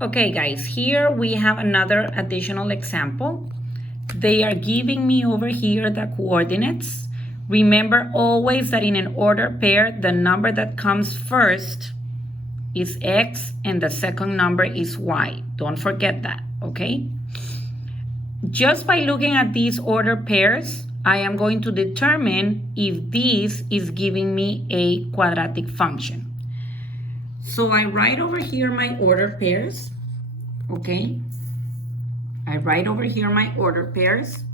Okay, guys, here we have another additional example. They are giving me over here the coordinates. Remember always that in an order pair, the number that comes first is X and the second number is Y. Don't forget that, okay? Just by looking at these order pairs, I am going to determine if this is giving me a quadratic function. So I write over here my order pairs, okay? I write over here my order pairs,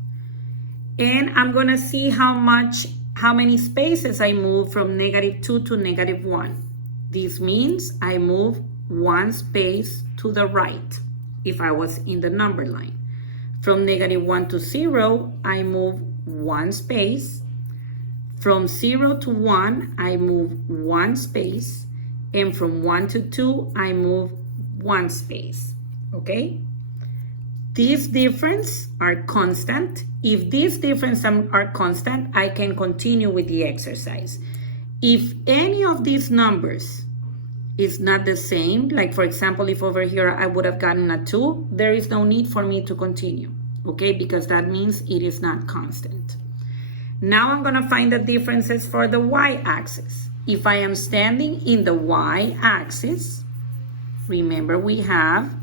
and I'm gonna see how many spaces I move from -2 to -1. This means I move one space to the right if I was in the number line. From -1 to 0, I move one space. From 0 to 1, I move one space. And from 1 to 2, I move one space, okay? These differences are constant. If these differences are constant, I can continue with the exercise. If any of these numbers is not the same, like for example, if over here I would have gotten a 2, there is no need for me to continue, okay? Because that means it is not constant. Now I'm gonna find the differences for the y-axis. If I am standing in the y-axis, remember we have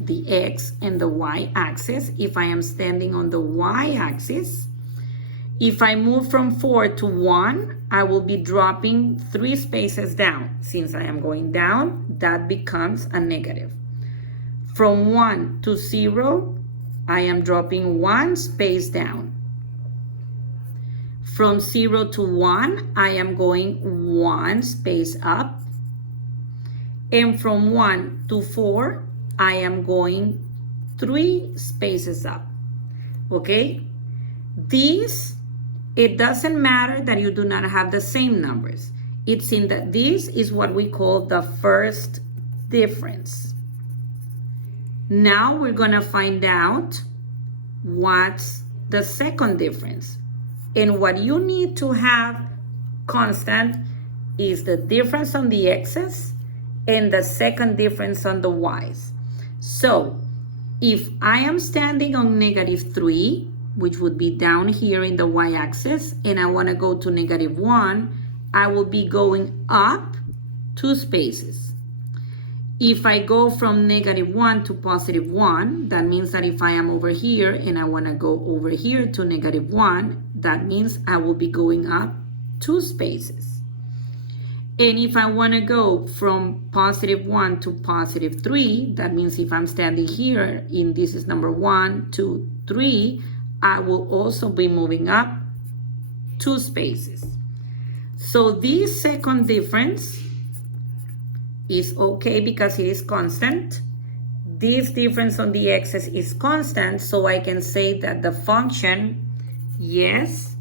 the x and the y-axis. If I am standing on the y-axis, if I move from 4 to 1, I will be dropping 3 spaces down. Since I am going down, that becomes a negative. From 1 to 0, I am dropping 1 space down. From 0 to 1, I am going 1 space up. And from 1 to 4, I am going 3 spaces up. Okay? It doesn't matter that you do not have the same numbers. It's in that this is what we call the first difference. Now we're gonna find out what's the second difference. And what you need to have constant is the difference on the x's and the second difference on the y's. So if I am standing on -3, which would be down here in the y-axis, and I want to go to -1, I will be going up 2 spaces. If I go from -1 to +1, that means that if I am over here and I want to go over here to -1, that means I will be going up 2 spaces. And if I want to go from +1 to +3, that means if I'm standing here and this is number 1, 2, 3, I will also be moving up 2 spaces. So this second difference is okay because it is constant. This difference on the x's is constant, so I can say that the function, yes,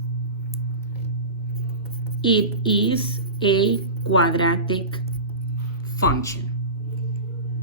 it is a quadratic function.